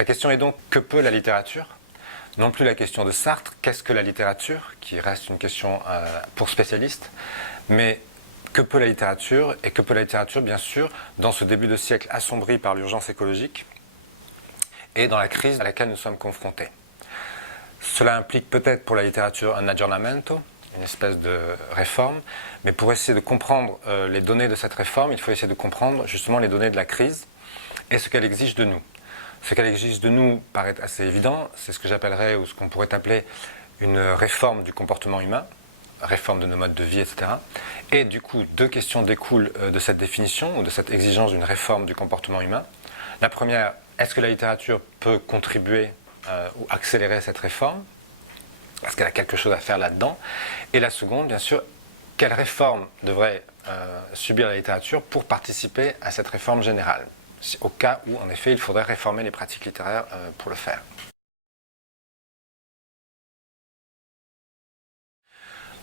La question est donc, que peut la littérature? Non plus la question de Sartre, qu'est-ce que la littérature, qui reste une question pour spécialistes, mais que peut la littérature, et que peut la littérature, bien sûr, dans ce début de siècle assombri par l'urgence écologique et dans la crise à laquelle nous sommes confrontés. Cela implique peut-être pour la littérature un aggiornamento, une espèce de réforme, mais pour essayer de comprendre les données de cette réforme, il faut essayer de comprendre justement les données de la crise et ce qu'elle exige de nous. Ce qu'elle exige de nous paraît assez évident, c'est ce que j'appellerais, ou ce qu'on pourrait appeler une réforme du comportement humain, réforme de nos modes de vie, etc. Et du coup, deux questions découlent de cette définition, ou de cette exigence d'une réforme du comportement humain. La première, est-ce que la littérature peut contribuer ou accélérer cette réforme? Est-ce qu'elle a quelque chose à faire là-dedans? Et la seconde, bien sûr, quelle réforme devrait subir la littérature pour participer à cette réforme générale, au cas où, en effet, il faudrait réformer les pratiques littéraires pour le faire.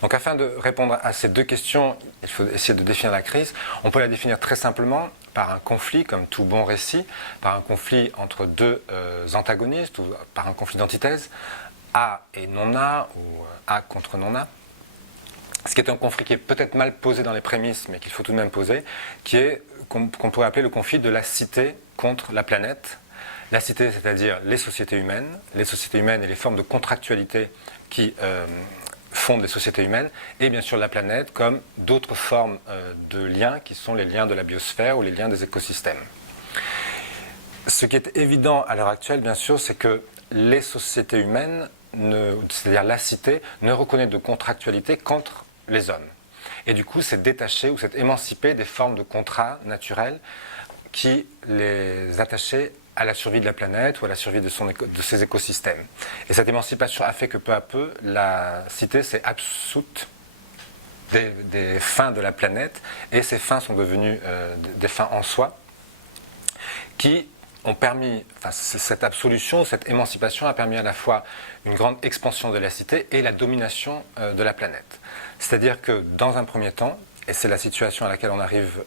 Donc afin de répondre à ces deux questions, il faut essayer de définir la crise. On peut la définir très simplement par un conflit, comme tout bon récit, par un conflit entre deux antagonistes, ou par un conflit d'antithèse, A et non-A, ou A contre non-A. Ce qui est un conflit qui est peut-être mal posé dans les prémices, mais qu'il faut tout de même poser, qui est qu'on pourrait appeler le conflit de la cité contre la planète. La cité, c'est-à-dire les sociétés humaines et les formes de contractualité qui fondent les sociétés humaines, et bien sûr la planète comme d'autres formes de liens qui sont les liens de la biosphère ou les liens des écosystèmes. Ce qui est évident à l'heure actuelle, bien sûr, c'est que les sociétés humaines, c'est-à-dire la cité, ne reconnaît de contractualité qu'entre les hommes. Et du coup, c'est détaché ou c'est émancipé des formes de contrats naturels qui les attachaient à la survie de la planète ou à la survie de ses écosystèmes. Et cette émancipation a fait que peu à peu, la cité s'est absoute des fins de la planète, et ces fins sont devenues des fins en soi, qui ont permis, cette absolution, cette émancipation a permis à la fois une grande expansion de la cité et la domination de la planète. C'est-à-dire que dans un premier temps, et c'est la situation à laquelle on arrive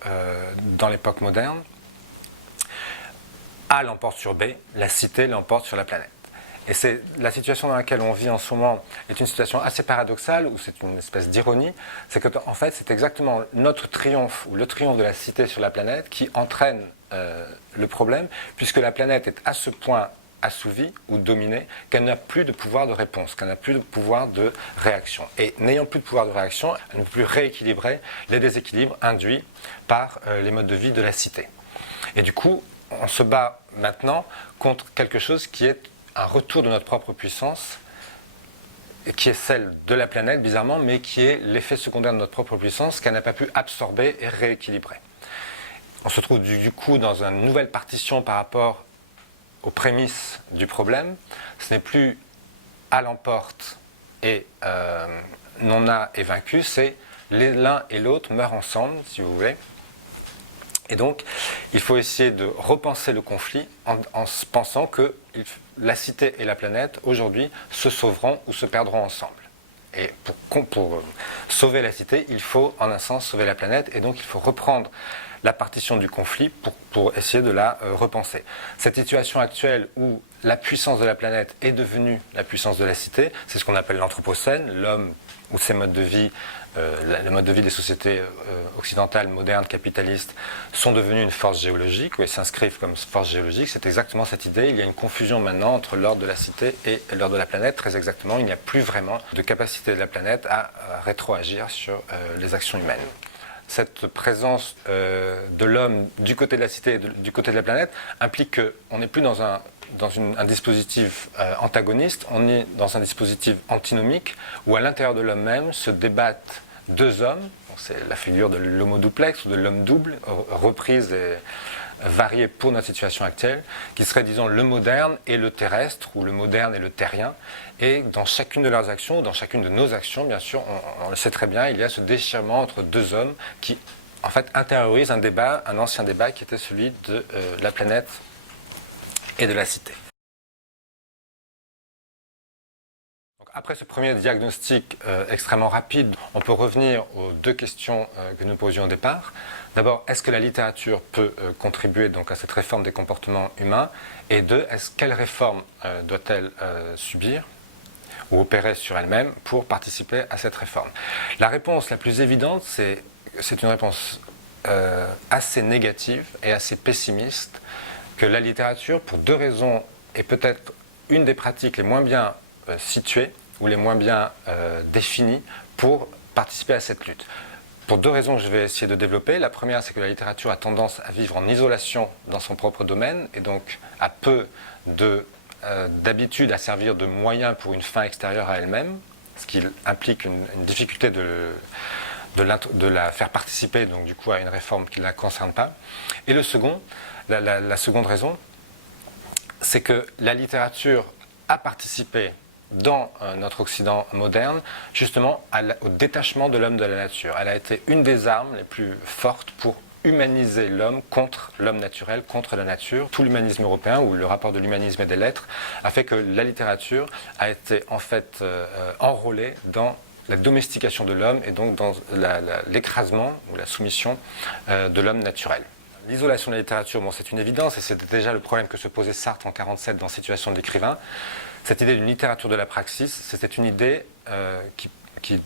dans l'époque moderne, A l'emporte sur B, la cité l'emporte sur la planète. Et c'est la situation dans laquelle on vit en ce moment est une situation assez paradoxale, où c'est une espèce d'ironie, c'est que en fait c'est exactement notre triomphe, ou le triomphe de la cité sur la planète, qui entraîne le problème, puisque la planète est à ce point assouvie ou dominée qu'elle n'a plus de pouvoir de réponse, qu'elle n'a plus de pouvoir de réaction. Et n'ayant plus de pouvoir de réaction, elle ne peut plus rééquilibrer les déséquilibres induits par les modes de vie de la cité. Et du coup, on se bat maintenant contre quelque chose qui est un retour de notre propre puissance, qui est celle de la planète, bizarrement, mais qui est l'effet secondaire de notre propre puissance qu'elle n'a pas pu absorber et rééquilibrer. On se trouve du coup dans une nouvelle partition par rapport aux prémices du problème. Ce n'est plus A l'emporte et non A est vaincu, c'est l'un et l'autre meurent ensemble, si vous voulez. Et donc, il faut essayer de repenser le conflit en pensant que la cité et la planète, aujourd'hui, se sauveront ou se perdront ensemble. Et pour sauver la cité, il faut, en un sens, sauver la planète, et donc il faut reprendre la partition du conflit pour essayer de la repenser. Cette situation actuelle où la puissance de la planète est devenue la puissance de la cité, c'est ce qu'on appelle l'anthropocène, l'homme ou ses modes de vie, le mode de vie des sociétés occidentales, modernes, capitalistes, sont devenus une force géologique, ou elles s'inscrivent comme force géologique. C'est exactement cette idée. Il y a une confusion maintenant entre l'ordre de la cité et l'ordre de la planète. Très exactement, il n'y a plus vraiment de capacité de la planète à rétroagir sur les actions humaines. Cette présence de l'homme du côté de la cité et du côté de la planète implique qu'on n'est plus dans un dispositif antagoniste, on est dans un dispositif antinomique où à l'intérieur de l'homme même se débattent deux hommes. C'est la figure de l'homo duplex ou de l'homme double, reprise et variée pour notre situation actuelle, qui serait, disons, le moderne et le terrestre, ou le moderne et le terrien. Et dans chacune de leurs actions, dans chacune de nos actions, bien sûr, on le sait très bien, il y a ce déchirement entre deux hommes qui, en fait, intériorisent un débat, un ancien débat qui était celui de la planète et de la cité. Donc, Après ce premier diagnostic extrêmement rapide, on peut revenir aux deux questions que nous posions au départ. D'abord, est-ce que la littérature peut contribuer donc à cette réforme des comportements humains? Et deux, quelle réforme doit-elle subir ou opérer sur elle-même pour participer à cette réforme? La réponse la plus évidente, c'est une réponse assez négative et assez pessimiste, que la littérature, pour deux raisons, est peut-être une des pratiques les moins bien situées ou les moins bien définies pour participer à cette lutte. Pour deux raisons que je vais essayer de développer. La première, c'est que la littérature a tendance à vivre en isolation dans son propre domaine et donc a peu d'habitude à servir de moyen pour une fin extérieure à elle-même, ce qui implique une difficulté de la faire participer donc du coup à une réforme qui ne la concerne pas. Et la seconde raison, c'est que la littérature a participé dans notre Occident moderne, justement au détachement de l'homme de la nature. Elle a été une des armes les plus fortes pour humaniser l'homme contre l'homme naturel, contre la nature. Tout l'humanisme européen, ou le rapport de l'humanisme et des lettres, a fait que la littérature a été en fait enrôlée dans la domestication de l'homme et donc dans l'écrasement ou la soumission de l'homme naturel. L'isolation de la littérature, bon, c'est une évidence, et c'était déjà le problème que se posait Sartre en 1947 dans Situation d'écrivain. Cette idée d'une littérature de la praxis, c'était une idée qui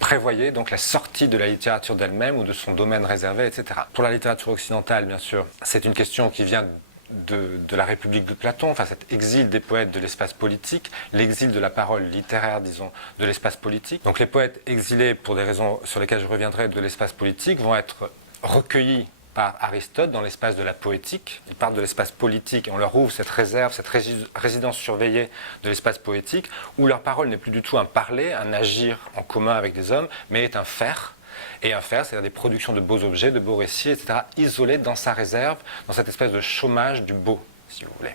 prévoyait donc la sortie de la littérature d'elle-même ou de son domaine réservé, etc. Pour la littérature occidentale, bien sûr, c'est une question qui vient de la République de Platon, enfin cet exil des poètes de l'espace politique, l'exil de la parole littéraire, disons, de l'espace politique. Donc les poètes exilés, pour des raisons sur lesquelles je reviendrai, de l'espace politique, vont être recueillis par Aristote dans l'espace de la poétique. Ils partent de l'espace politique et on leur ouvre cette réserve, cette résidence surveillée de l'espace poétique, où leur parole n'est plus du tout un parler, un agir en commun avec des hommes, mais est un faire. Et un faire, c'est-à-dire des productions de beaux objets, de beaux récits, etc., isolés dans sa réserve, dans cette espèce de chômage du beau, si vous voulez.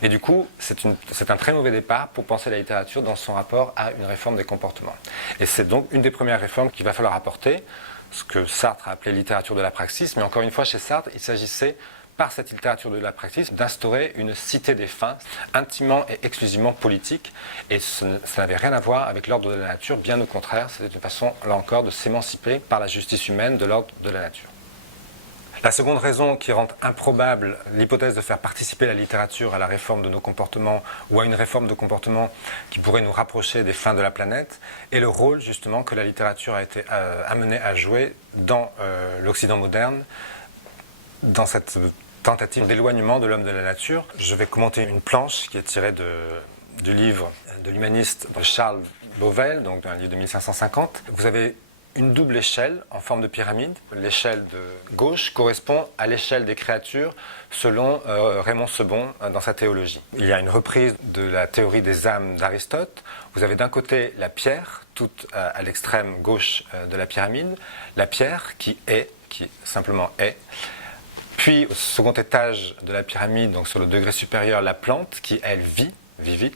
Et du coup, c'est un très mauvais départ pour penser la littérature dans son rapport à une réforme des comportements. Et c'est donc une des premières réformes qu'il va falloir apporter, ce que Sartre a appelé littérature de la praxis, mais encore une fois, chez Sartre, il s'agissait, par cette littérature de la praxis, d'instaurer une cité des fins, intimement et exclusivement politique, et ça n'avait rien à voir avec l'ordre de la nature, bien au contraire, c'était une façon, là encore, de s'émanciper par la justice humaine de l'ordre de la nature. La seconde raison qui rend improbable l'hypothèse de faire participer la littérature à la réforme de nos comportements ou à une réforme de comportement qui pourrait nous rapprocher des fins de la planète est le rôle justement que la littérature a été amenée à jouer dans l'Occident moderne, dans cette tentative d'éloignement de l'homme de la nature. Je vais commenter une planche qui est tirée du livre de l'humaniste Charles Bauvell, donc d'un livre de 1550. Vous avez une double échelle en forme de pyramide. L'échelle de gauche correspond à l'échelle des créatures selon Raymond Sebon dans sa théologie. Il y a une reprise de la théorie des âmes d'Aristote. Vous avez d'un côté la pierre, toute à l'extrême gauche de la pyramide, la pierre qui simplement est. Puis au second étage de la pyramide, donc sur le degré supérieur, la plante qui elle vivit.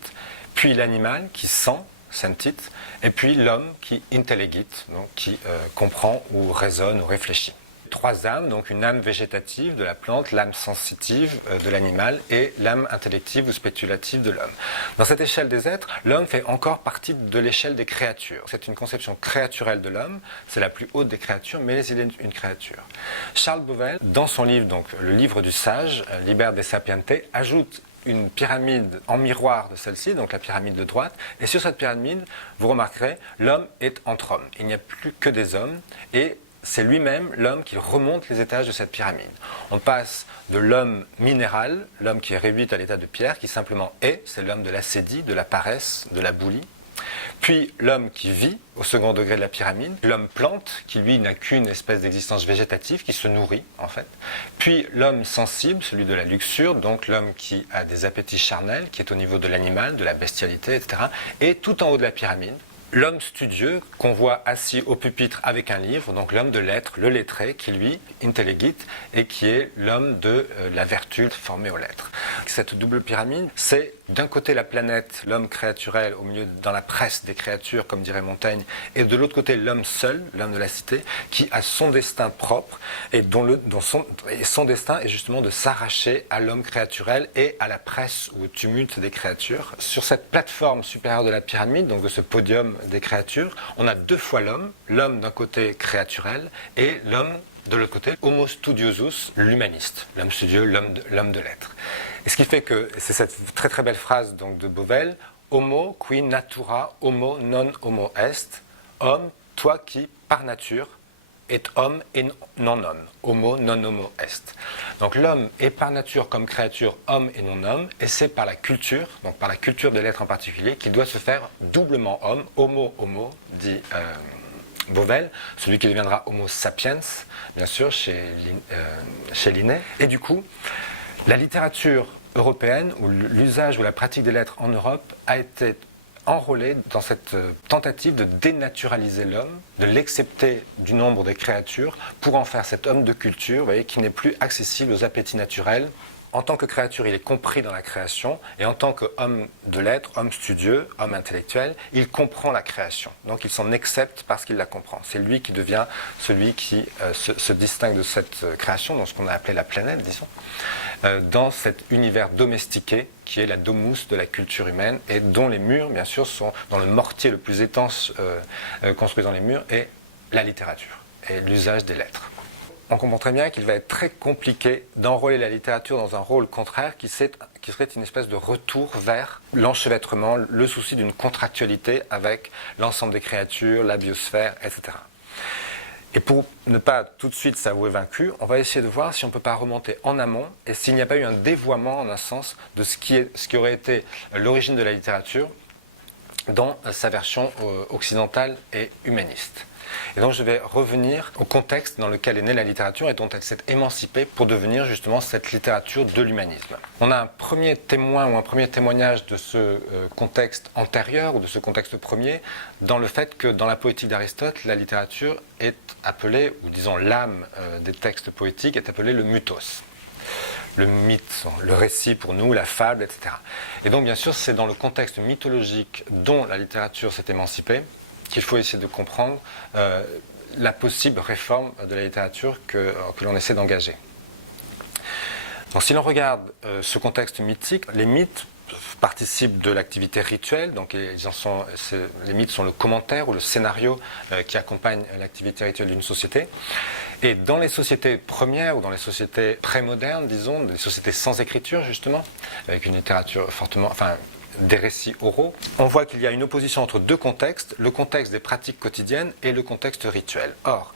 Puis l'animal qui sent, sentit, et puis l'homme qui intellegit, donc qui comprend ou raisonne ou réfléchit. Trois âmes, donc une âme végétative de la plante, l'âme sensitive de l'animal et l'âme intellective ou spéculative de l'homme. Dans cette échelle des êtres, l'homme fait encore partie de l'échelle des créatures. C'est une conception créaturelle de l'homme, c'est la plus haute des créatures, mais il est une créature. Charles Bauvell, dans son livre, donc le livre du sage, Liber de Sapiente, ajoute une pyramide en miroir de celle-ci, donc la pyramide de droite, et sur cette pyramide, vous remarquerez, l'homme est entre hommes. Il n'y a plus que des hommes, et c'est lui-même, l'homme, qui remonte les étages de cette pyramide. On passe de l'homme minéral, l'homme qui est réduit à l'état de pierre, qui simplement est, c'est l'homme de l'ascédie, de la paresse, de la boulie. Puis l'homme qui vit au second degré de la pyramide, l'homme plante, qui lui n'a qu'une espèce d'existence végétative, qui se nourrit en fait. Puis l'homme sensible, celui de la luxure, donc l'homme qui a des appétits charnels, qui est au niveau de l'animal, de la bestialité, etc. Et tout en haut de la pyramide, l'homme studieux qu'on voit assis au pupitre avec un livre, donc l'homme de lettres, le lettré, qui lui, intellegit, et qui est l'homme de la vertu formé aux lettres. Cette double pyramide, c'est d'un côté la planète, l'homme créaturel, au milieu dans la presse des créatures, comme dirait Montaigne, et de l'autre côté l'homme seul, l'homme de la cité, qui a son destin propre, et son destin est justement de s'arracher à l'homme créaturel et à la presse ou au tumulte des créatures. Sur cette plateforme supérieure de la pyramide, donc de ce podium des créatures, on a deux fois l'homme d'un côté créaturel et l'homme de l'autre côté, homo studiosus, l'humaniste, l'homme studieux, l'homme de lettres. Et ce qui fait que, c'est cette très très belle phrase donc, de Beauvel, homo qui natura homo non homo est, homme, toi qui, par nature, est homme et non homme, homo non homo est. Donc l'homme est par nature comme créature homme et non homme, et c'est par la culture, donc par la culture de l'être en particulier, qu'il doit se faire doublement homme, homo, dit Beauvel, celui qui deviendra homo sapiens, bien sûr, chez Linné. Et du coup, la littérature européenne, ou l'usage ou la pratique des lettres en Europe, a été enrôlé dans cette tentative de dénaturaliser l'homme, de l'excepter du nombre des créatures, pour en faire cet homme de culture, vous voyez, qui n'est plus accessible aux appétits naturels. En tant que créature, il est compris dans la création, et en tant qu'homme de lettres, homme studieux, homme intellectuel, il comprend la création. Donc il s'en accepte parce qu'il la comprend. C'est lui qui devient celui qui se distingue de cette création, dans ce qu'on a appelé la planète, disons, dans cet univers domestiqué qui est la domus de la culture humaine, et dont les murs, bien sûr, sont dans le mortier le plus étanche construit dans les murs, et la littérature, et l'usage des lettres. On comprend très bien qu'il va être très compliqué d'enrôler la littérature dans un rôle contraire qui serait une espèce de retour vers l'enchevêtrement, le souci d'une contractualité avec l'ensemble des créatures, la biosphère, etc. Et pour ne pas tout de suite s'avouer vaincu, on va essayer de voir si on ne peut pas remonter en amont et s'il n'y a pas eu un dévoiement, en un sens, de ce qui aurait été l'origine de la littérature dans sa version occidentale et humaniste. Et donc je vais revenir au contexte dans lequel est née la littérature et dont elle s'est émancipée pour devenir justement cette littérature de l'humanisme. On a un premier témoin ou un premier témoignage de ce contexte antérieur ou de ce contexte premier dans le fait que dans la poétique d'Aristote, la littérature est appelée, ou disons l'âme des textes poétiques est appelée le mythos. Le mythe, le récit pour nous, la fable, etc. Et donc bien sûr c'est dans le contexte mythologique dont la littérature s'est émancipée qu'il faut essayer de comprendre la possible réforme de la littérature que l'on essaie d'engager. Donc, si l'on regarde ce contexte mythique, les mythes participent de l'activité rituelle, donc les mythes sont le commentaire ou le scénario qui accompagne l'activité rituelle d'une société. Et dans les sociétés premières ou dans les sociétés prémodernes, disons, des sociétés sans écriture justement, avec une littérature fortement, des récits oraux, on voit qu'il y a une opposition entre deux contextes, le contexte des pratiques quotidiennes et le contexte rituel. Or,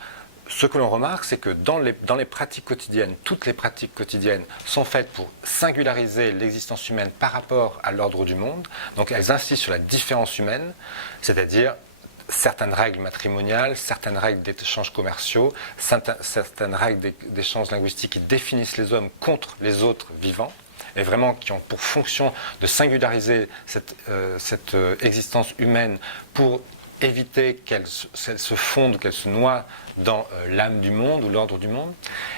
ce que l'on remarque, c'est que dans les pratiques quotidiennes, toutes les pratiques quotidiennes sont faites pour singulariser l'existence humaine par rapport à l'ordre du monde. Donc elles insistent sur la différence humaine, c'est-à-dire certaines règles matrimoniales, certaines règles d'échanges commerciaux, certaines règles d'échanges linguistiques qui définissent les hommes contre les autres vivants, et vraiment qui ont pour fonction de singulariser cette existence humaine pour éviter qu'elle se fonde ou qu'elle se noie dans l'âme du monde ou l'ordre du monde.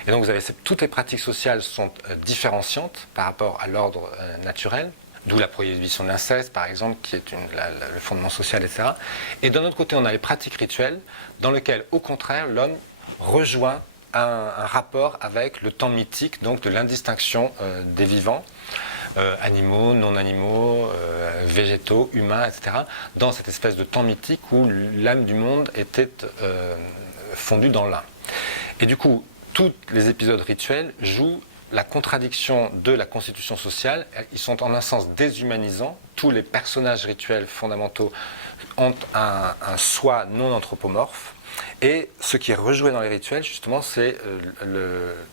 Et donc vous avez toutes les pratiques sociales sont différenciantes par rapport à l'ordre naturel, d'où la prohibition de l'inceste par exemple, qui est le fondement social, etc. Et d'un autre côté, on a les pratiques rituelles, dans lesquelles au contraire l'homme rejoint un rapport avec le temps mythique, donc de l'indistinction des vivants, animaux, non-animaux, végétaux, humains, etc., dans cette espèce de temps mythique où l'âme du monde était fondue dans l'un. Et du coup, tous les épisodes rituels jouent la contradiction de la constitution sociale. Ils sont en un sens déshumanisants. Tous les personnages rituels fondamentaux ont un soi non anthropomorphe. Et ce qui est rejoué dans les rituels, justement, c'est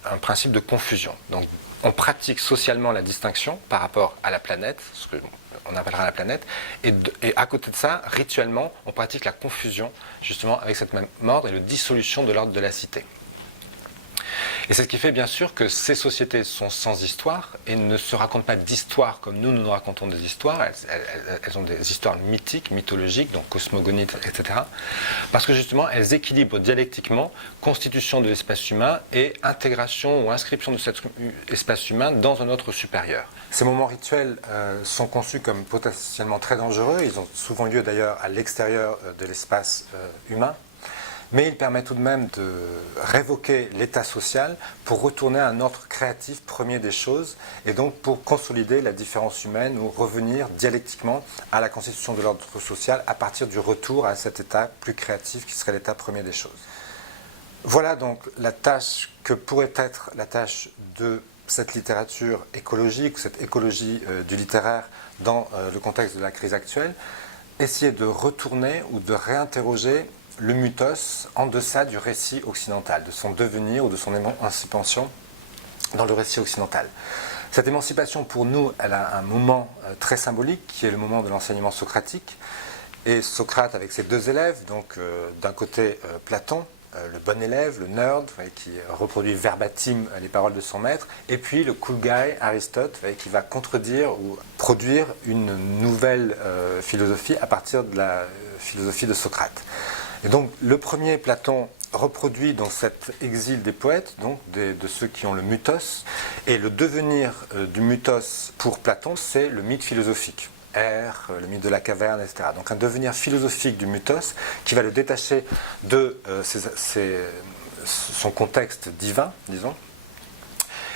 un principe de confusion. Donc, on pratique socialement la distinction par rapport à la planète, ce qu'on appellera la planète, et à côté de ça, rituellement, on pratique la confusion, justement, avec cette même ordre et la dissolution de l'ordre de la cité. Et c'est ce qui fait bien sûr que ces sociétés sont sans histoire et ne se racontent pas d'histoire comme nous racontons des histoires. Elles ont des histoires mythiques, mythologiques, donc cosmogonites, etc. Parce que justement, elles équilibrent dialectiquement constitution de l'espace humain et intégration ou inscription de cet espace humain dans un autre supérieur. Ces moments rituels sont conçus comme potentiellement très dangereux. Ils ont souvent lieu d'ailleurs à l'extérieur de l'espace humain. Mais il permet tout de même de révoquer l'état social pour retourner à un ordre créatif premier des choses et donc pour consolider la différence humaine ou revenir dialectiquement à la constitution de l'ordre social à partir du retour à cet état plus créatif qui serait l'état premier des choses. Voilà donc la tâche que pourrait être la tâche de cette littérature écologique, cette écologie du littéraire dans le contexte de la crise actuelle, essayer de retourner ou de réinterroger le mythos en deçà du récit occidental, de son devenir ou de son émancipation dans le récit occidental. Cette émancipation, pour nous, elle a un moment très symbolique, qui est le moment de l'enseignement socratique. Et Socrate, avec ses deux élèves, donc d'un côté Platon, le bon élève, le nerd, qui reproduit verbatim les paroles de son maître, et puis le cool guy, Aristote, qui va contredire ou produire une nouvelle philosophie à partir de la philosophie de Socrate. Et donc le premier, Platon, reproduit dans cet exil des poètes, donc de ceux qui ont le mythos, et le devenir du mythos pour Platon, c'est le mythe philosophique. Le mythe de la caverne, etc. Donc un devenir philosophique du mythos qui va le détacher de son contexte divin, disons.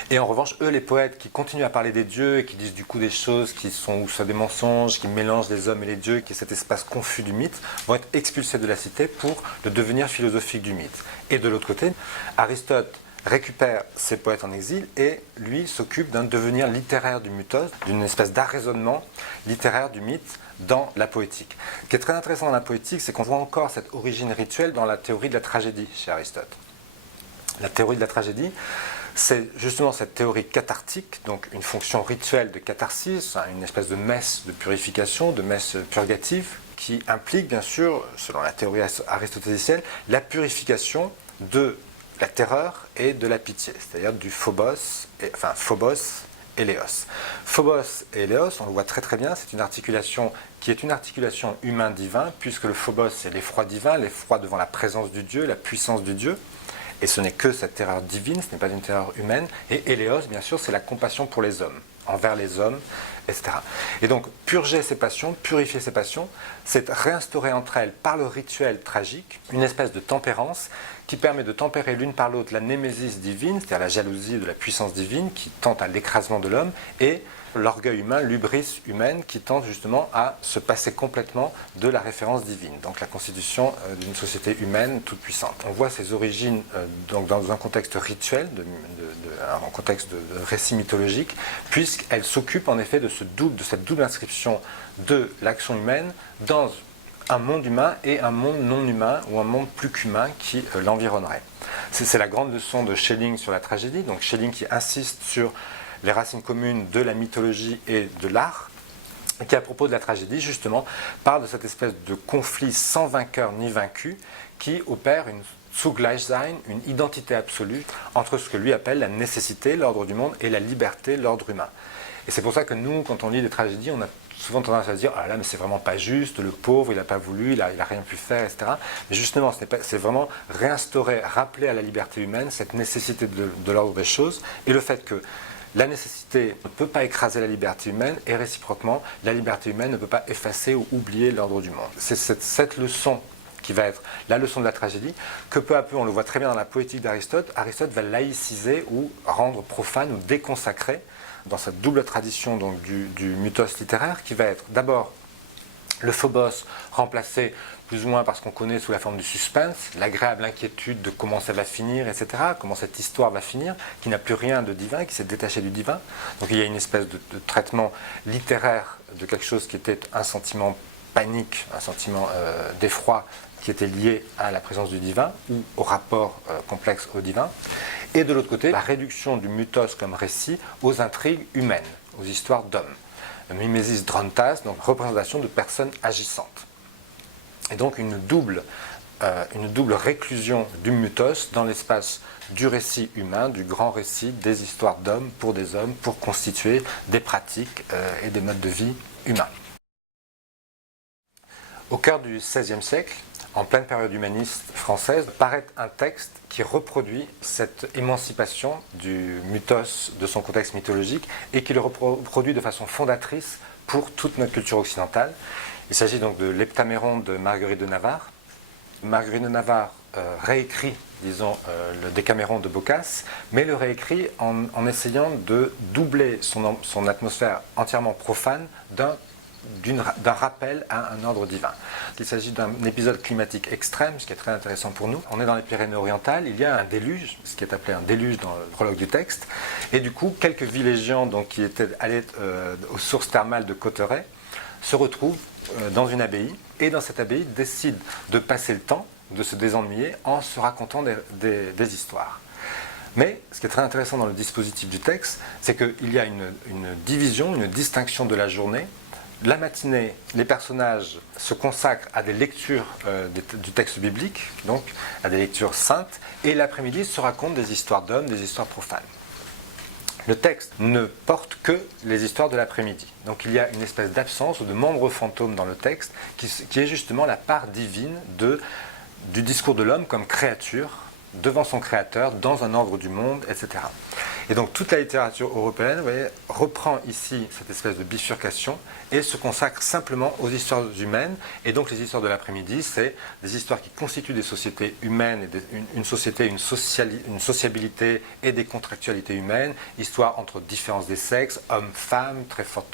Et en revanche, eux, les poètes qui continuent à parler des dieux et qui disent du coup des choses qui sont ou soit des mensonges, qui mélangent les hommes et les dieux, qui est cet espace confus du mythe, vont être expulsés de la cité pour le devenir philosophique du mythe. Et de l'autre côté, Aristote récupère ces poètes en exil et lui s'occupe d'un devenir littéraire du mythos, d'une espèce d'arraisonnement littéraire du mythe dans la poétique. Ce qui est très intéressant dans la poétique, c'est qu'on voit encore cette origine rituelle dans la théorie de la tragédie chez Aristote. La théorie de la tragédie, c'est justement cette théorie cathartique, donc une fonction rituelle de catharsis, une espèce de messe de purification, de messe purgative, qui implique bien sûr, selon la théorie aristotélicienne, la purification de la terreur et de la pitié, c'est-à-dire du phobos et léos. Phobos et léos, on le voit très très bien, c'est une articulation qui est une articulation humain-divin, puisque le phobos c'est l'effroi divin, l'effroi devant la présence du Dieu, la puissance du Dieu. Et ce n'est que cette terreur divine, ce n'est pas une terreur humaine. Et Éléos, bien sûr, c'est la compassion pour les hommes, envers les hommes, etc. Et donc, purger ces passions, purifier ces passions, c'est réinstaurer entre elles, par le rituel tragique, une espèce de tempérance qui permet de tempérer l'une par l'autre la némésis divine, c'est-à-dire la jalousie de la puissance divine qui tente à l'écrasement de l'homme, et l'orgueil humain, l'hubris humaine, qui tente justement à se passer complètement de la référence divine, donc la constitution d'une société humaine toute puissante. On voit ses origines donc dans un contexte rituel, un contexte de récit mythologique, puisqu'elle s'occupe en effet de cette double inscription de l'action humaine dans un monde humain et un monde non humain ou un monde plus qu'humain qui l'environnerait. C'est la grande leçon de Schelling sur la tragédie, donc Schelling qui insiste sur les racines communes de la mythologie et de l'art, et qui à propos de la tragédie justement parle de cette espèce de conflit sans vainqueur ni vaincu qui opère une Zugleichsein, une identité absolue entre ce que lui appelle la nécessité, l'ordre du monde, et la liberté, l'ordre humain. Et c'est pour ça que nous, quand on lit des tragédies, on a souvent tendance à se dire « Ah là, mais c'est vraiment pas juste, le pauvre, il n'a pas voulu, il a rien pu faire, etc. » Mais justement, c'est vraiment réinstaurer, rappeler à la liberté humaine cette nécessité de l'ordre des choses, et le fait que la nécessité ne peut pas écraser la liberté humaine et réciproquement, la liberté humaine ne peut pas effacer ou oublier l'ordre du monde. C'est cette leçon qui va être la leçon de la tragédie, que peu à peu, on le voit très bien dans la poétique d'Aristote, Aristote va laïciser ou rendre profane ou déconsacrer dans cette double tradition donc, du mythos littéraire, qui va être d'abord le phobos remplacé plus ou moins parce qu'on connaît sous la forme du suspense, l'agréable inquiétude de comment ça va finir, etc., comment cette histoire va finir, qui n'a plus rien de divin, qui s'est détaché du divin. Donc il y a une espèce de traitement littéraire de quelque chose qui était un sentiment panique, un sentiment d'effroi qui était lié à la présence du divin ou au rapport complexe au divin. Et de l'autre côté, la réduction du mythos comme récit aux intrigues humaines, aux histoires d'hommes. Mimesis drontas, donc représentation de personnes agissantes. Et donc une double une double réclusion du mythos dans l'espace du récit humain, du grand récit des histoires d'hommes pour des hommes, pour constituer des pratiques et des modes de vie humains. Au cœur du XVIe siècle, en pleine période humaniste française, paraît un texte qui reproduit cette émancipation du mythos de son contexte mythologique et qui le reproduit de façon fondatrice pour toute notre culture occidentale. Il s'agit donc de l'Heptaméron de Marguerite de Navarre. Marguerite de Navarre réécrit, disons, le Décaméron de Boccace, mais le réécrit en essayant de doubler son atmosphère entièrement profane d'un rappel à un ordre divin. Il s'agit d'un épisode climatique extrême, ce qui est très intéressant pour nous. On est dans les Pyrénées-Orientales, il y a un déluge, ce qui est appelé un déluge dans le prologue du texte, et du coup, quelques villageois donc, qui étaient allés aux sources thermales de Cauterets se retrouvent dans une abbaye, et dans cette abbaye décident de passer le temps, de se désennuyer en se racontant des histoires. Mais ce qui est très intéressant dans le dispositif du texte, c'est qu'il y a une division, une distinction de la journée. La matinée, les personnages se consacrent à des lectures du texte biblique, donc à des lectures saintes, et l'après-midi se racontent des histoires d'hommes, des histoires profanes. Le texte ne porte que les histoires de l'après-midi. Donc il y a une espèce d'absence ou de membre fantôme dans le texte qui est justement la part divine du discours de l'homme comme créature devant son créateur, dans un ordre du monde, etc. Et donc toute la littérature européenne, vous voyez, reprend ici cette espèce de bifurcation et se consacre simplement aux histoires humaines. Et donc les histoires de l'après-midi, c'est des histoires qui constituent des sociétés humaines, et une société, une sociabilité et des contractualités humaines, histoire entre différences des sexes, hommes-femmes, très forts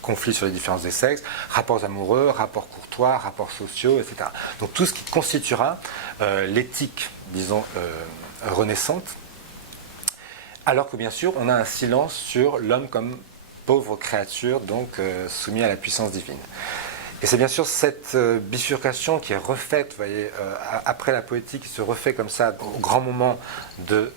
conflits sur les différences des sexes, rapports amoureux, rapports courtois, rapports sociaux, etc. Donc tout ce qui constituera l'éthique, disons, renaissante, alors que bien sûr on a un silence sur l'homme comme pauvre créature, donc soumis à la puissance divine. Et c'est bien sûr cette bifurcation qui est refaite, vous voyez, après la poétique, qui se refait comme ça au grand moment de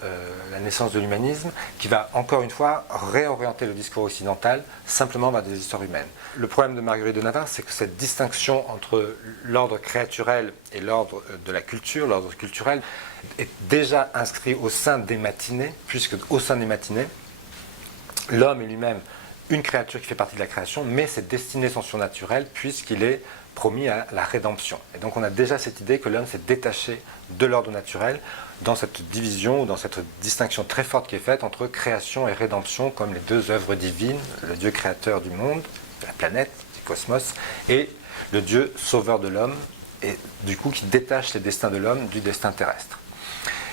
la naissance de l'humanisme, qui va encore une fois réorienter le discours occidental simplement vers des histoires humaines. Le problème de Marguerite de Navarre, c'est que cette distinction entre l'ordre créaturel et l'ordre de la culture, l'ordre culturel, est déjà inscrit au sein des matinées, puisque au sein des matinées, l'homme est lui-même une créature qui fait partie de la création, mais ses destinées sont surnaturelles puisqu'il est promis à la rédemption. Et donc on a déjà cette idée que l'homme s'est détaché de l'ordre naturel dans cette division ou dans cette distinction très forte qui est faite entre création et rédemption comme les deux œuvres divines, le Dieu créateur du monde, de la planète, du cosmos, et le Dieu sauveur de l'homme, et du coup qui détache les destins de l'homme du destin terrestre.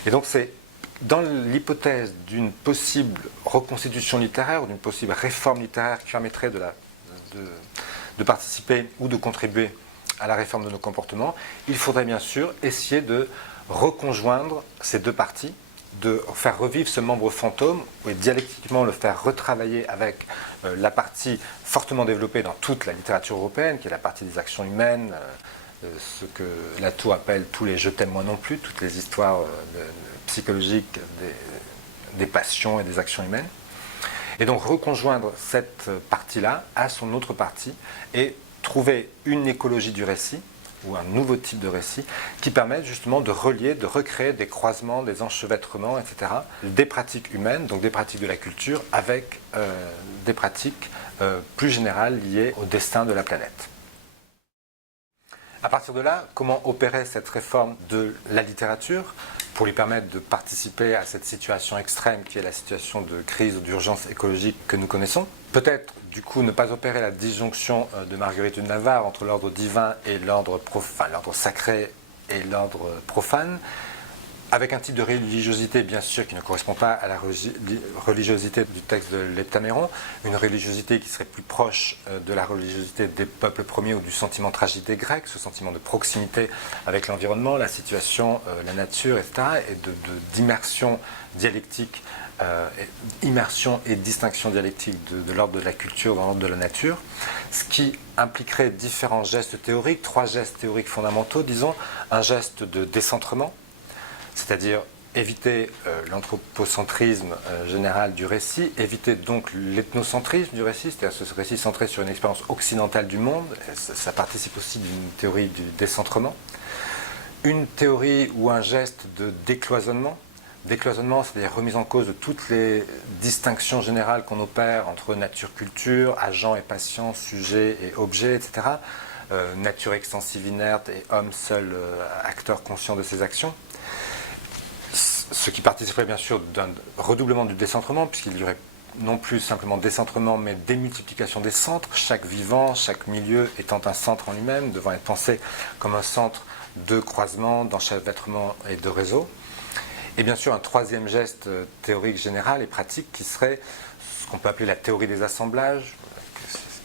Et donc c'est dans l'hypothèse d'une possible reconstitution littéraire ou d'une possible réforme littéraire qui permettrait de participer ou de contribuer à la réforme de nos comportements, il faudrait bien sûr essayer de reconjoindre ces deux parties, de faire revivre ce membre fantôme et dialectiquement le faire retravailler avec la partie fortement développée dans toute la littérature européenne, qui est la partie des actions humaines, ce que Latour appelle tous les « je t'aime moi non plus », toutes les histoires psychologiques des passions et des actions humaines. Et donc reconjoindre cette partie-là à son autre partie et trouver une écologie du récit ou un nouveau type de récit qui permette justement de relier, de recréer des croisements, des enchevêtrements, etc. Des pratiques humaines, donc des pratiques de la culture, avec des pratiques plus générales liées au destin de la planète. À partir de là, comment opérer cette réforme de la littérature pour lui permettre de participer à cette situation extrême qui est la situation de crise ou d'urgence écologique que nous connaissons? Peut-être, du coup, ne pas opérer la disjonction de Marguerite de Navarre entre l'ordre divin et l'ordre sacré et l'ordre profane, avec un type de religiosité, bien sûr, qui ne correspond pas à la religiosité du texte de l'Heptaméron, une religiosité qui serait plus proche de la religiosité des peuples premiers ou du sentiment tragique des Grecs, ce sentiment de proximité avec l'environnement, la situation, la nature, etc., et d'immersion dialectique, immersion et distinction dialectique de l'ordre de la culture dans l'ordre de la nature, ce qui impliquerait différents gestes théoriques, 3 gestes théoriques fondamentaux, disons, un geste de décentrement, c'est-à-dire éviter l'anthropocentrisme général du récit, éviter donc l'ethnocentrisme du récit, c'est-à-dire ce récit centré sur une expérience occidentale du monde, ça participe aussi d'une théorie du décentrement. une théorie ou un geste de décloisonnement. Décloisonnement, c'est-à-dire remise en cause de toutes les distinctions générales qu'on opère entre nature-culture, agent et patient, sujet et objet, etc. Nature extensive inerte et homme seul acteur conscient de ses actions. Ce qui participerait bien sûr d'un redoublement du décentrement, puisqu'il y aurait non plus simplement décentrement, mais démultiplication des centres, chaque vivant, chaque milieu étant un centre en lui-même, devant être pensé comme un centre de croisement, d'enchevêtrement et de réseau. Et bien sûr, un troisième geste théorique général et pratique qui serait ce qu'on peut appeler la théorie des assemblages,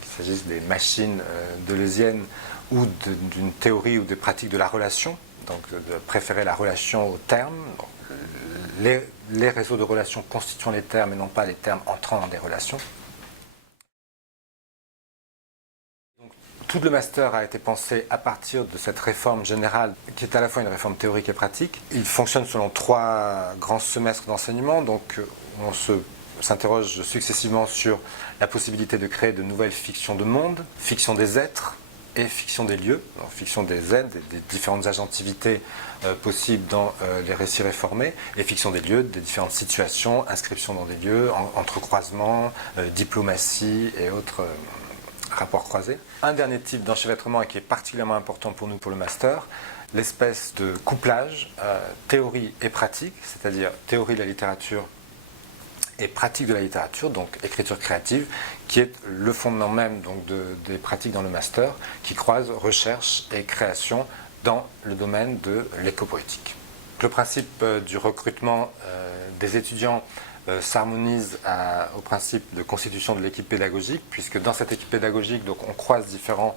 qu'il s'agisse des machines deleuziennes ou d'une théorie ou des pratiques de la relation, donc de préférer la relation au terme. Les réseaux de relations constituant les termes et non pas les termes entrant dans des relations. Tout le master a été pensé à partir de cette réforme générale qui est à la fois une réforme théorique et pratique. Il fonctionne selon 3 grands semestres d'enseignement, donc on s'interroge successivement sur la possibilité de créer de nouvelles fictions de monde, fiction des êtres et fiction des lieux, donc fiction des êtres, des différentes agentivités possibles dans les récits réformés, et fiction des lieux, des différentes situations, inscription dans des lieux, entrecroisement, diplomatie et autres rapports croisés. Un dernier type d'enchevêtrement et qui est particulièrement important pour nous pour le master, l'espèce de couplage théorie et pratique, c'est-à-dire théorie de la littérature et pratique de la littérature, donc écriture créative, qui est le fondement même donc, des pratiques dans le master, qui croise recherche et création dans le domaine de l'écopoétique. Le principe du recrutement des étudiants s'harmonise au principe de constitution de l'équipe pédagogique, puisque dans cette équipe pédagogique, donc, on croise différents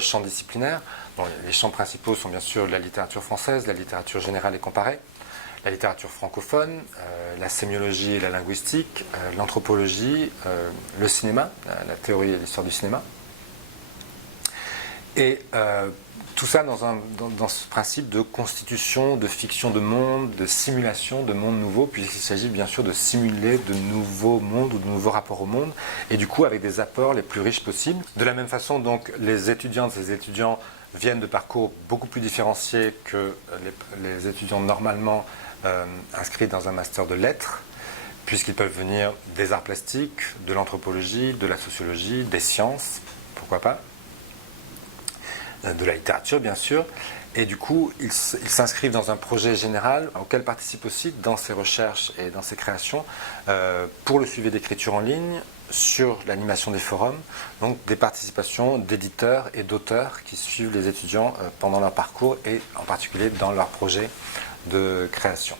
champs disciplinaires. Bon, les champs principaux sont bien sûr la littérature française, la littérature générale et comparée, la littérature francophone, la sémiologie et la linguistique, l'anthropologie, le cinéma, la théorie et l'histoire du cinéma. Et tout ça dans ce principe de constitution, de fiction de monde, de simulation de monde nouveau, puisqu'il s'agit bien sûr de simuler de nouveaux mondes ou de nouveaux rapports au monde, et du coup avec des apports les plus riches possibles. De la même façon, donc, les étudiantes et les étudiants viennent de parcours beaucoup plus différenciés que les étudiants normalement inscrits dans un master de lettres, puisqu'ils peuvent venir des arts plastiques, de l'anthropologie, de la sociologie, des sciences, pourquoi pas, de la littérature bien sûr, et du coup ils s'inscrivent dans un projet général auquel participent aussi dans ses recherches et dans ses créations pour le suivi d'écriture en ligne, sur l'animation des forums, donc des participations d'éditeurs et d'auteurs qui suivent les étudiants pendant leur parcours et en particulier dans leurs projets de création.